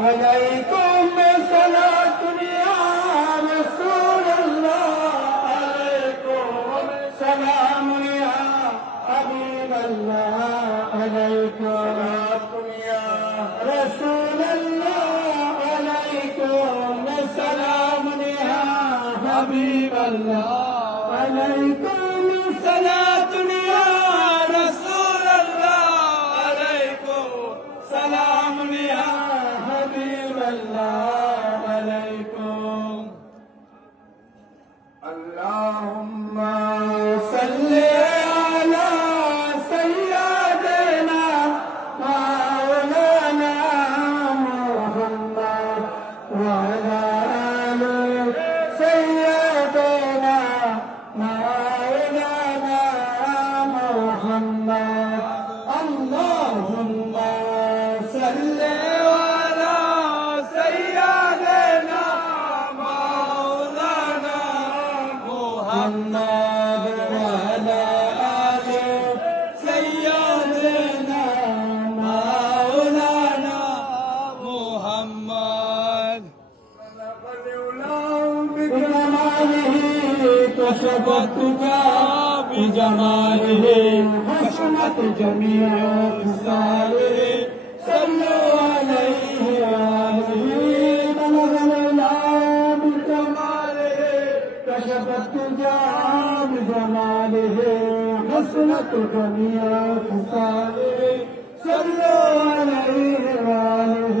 عليكم صلاة يا رسول الله عليكم سلام يا حبيب الله عليكم صلاة يا رسول الله عليكم سلام يا حبيب الله عليكم صلاة يا رسول الله عليكم سلام يا حبيب الله عليكم اللهم صل على سيدنا مولانا محمد وعلى آل سيدنا مولانا محمد اللهم صل على سيدنا مولانا محمد وعلى آل سيدنا مولانا محمد بجماله كشف الدجى بجماله حسنت جميع خصاله صلوا عليه وآله بلغ العلا بجماله كشف الدجى بجماله حسنت جميع خصاله صلوا عليه وآله